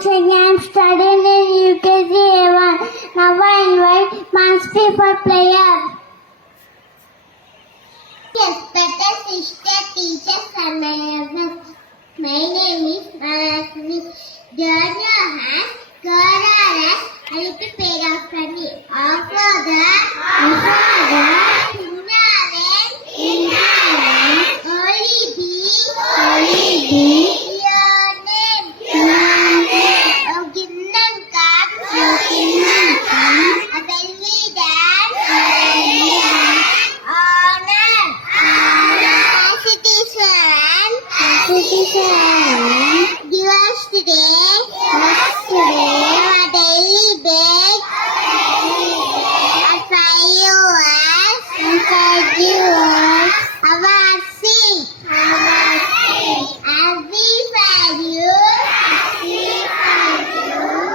Moksha. I am studying in UKG A1. Now I invite Manspi for prayer. Respected sister, teachers, and my neighbors. My name is Malasmi. Join your hands, God our hands, a little prayer after me. Our Father, in heaven, holy be your name. Your kingdom come, a will be done on earth as it is in heaven. Give us today our daily bread, and forgive us our sins, as we forgive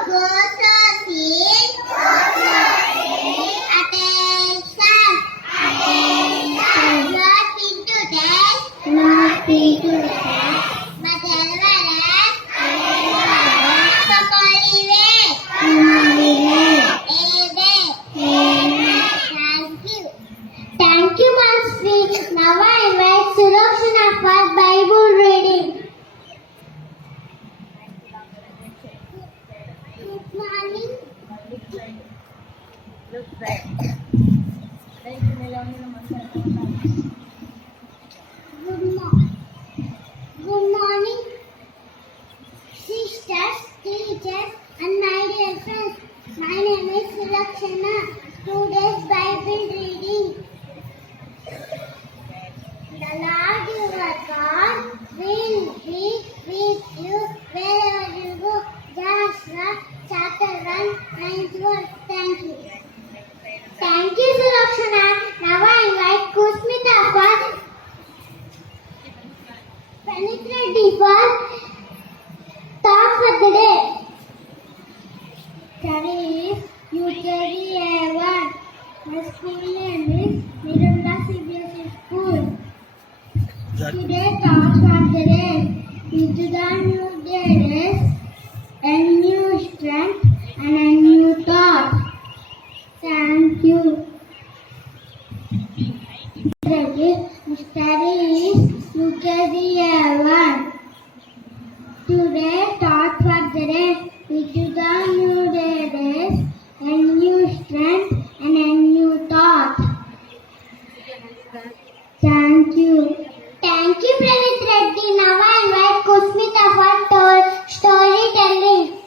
those who sin against us. Not into death, but deliver us from evil. Amen. Thank you, Manspi. Now I invite Surakshana for Bible reading. Good morning. Good morning, sisters, teachers, and my dear friends. My name is Surakshana. Today's Bible reading. The Lord your God will be with you wherever you go. Joshua chapter 1 verse 1. Thank you. Thank you, Surakshana. Now I invite Kusmita for penetrate for talk for the day. Today is UKG A1. My school name is Miranda cbse School. Today talk for the day. Into the new days, a new strength and a new thought. Thank you. Study is UKG A1. Today thought for the day. Into the new days, a new strength and a new thought. Thank you. Thank you, Pranit Reddy. Now I invite Kusmita for storytelling.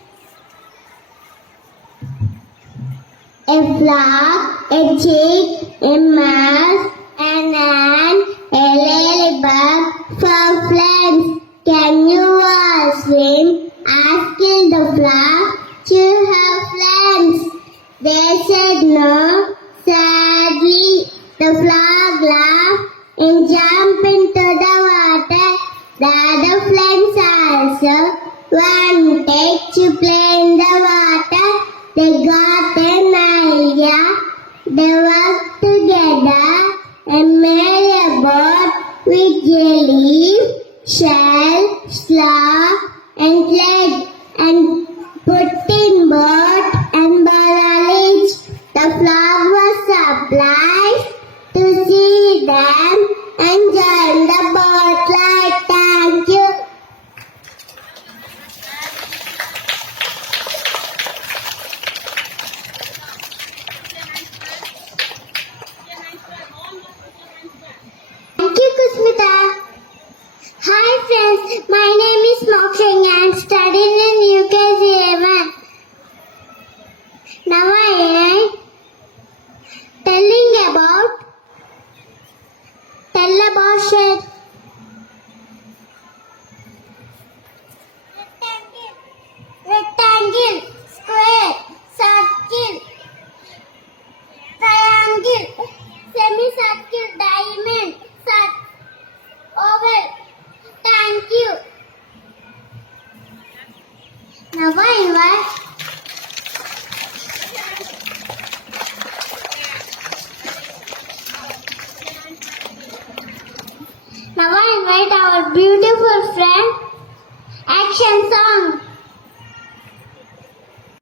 A flock, a chick, a mouse, an ant, a ladybug, four friends. Can you all swim? Asked the flock to her friends. They said no. Sadly, the frog laughed and jumped into the water. The other friends also wanted to play in the water. They got an idea. They worked together and made a boat with jelly, shell, straw, and thread, and put in boat and barrel. The frog was surprised to see them and joined the boat ride. Thank you. Thank you, Kusmita. Hi friends, my name is Moksha. I am studying in UKG A1. Now I am tell about shape. Rectangle, square, circle, triangle, semicircle, diamond, oval. Thank you. Now I invite our beautiful friend. Action song.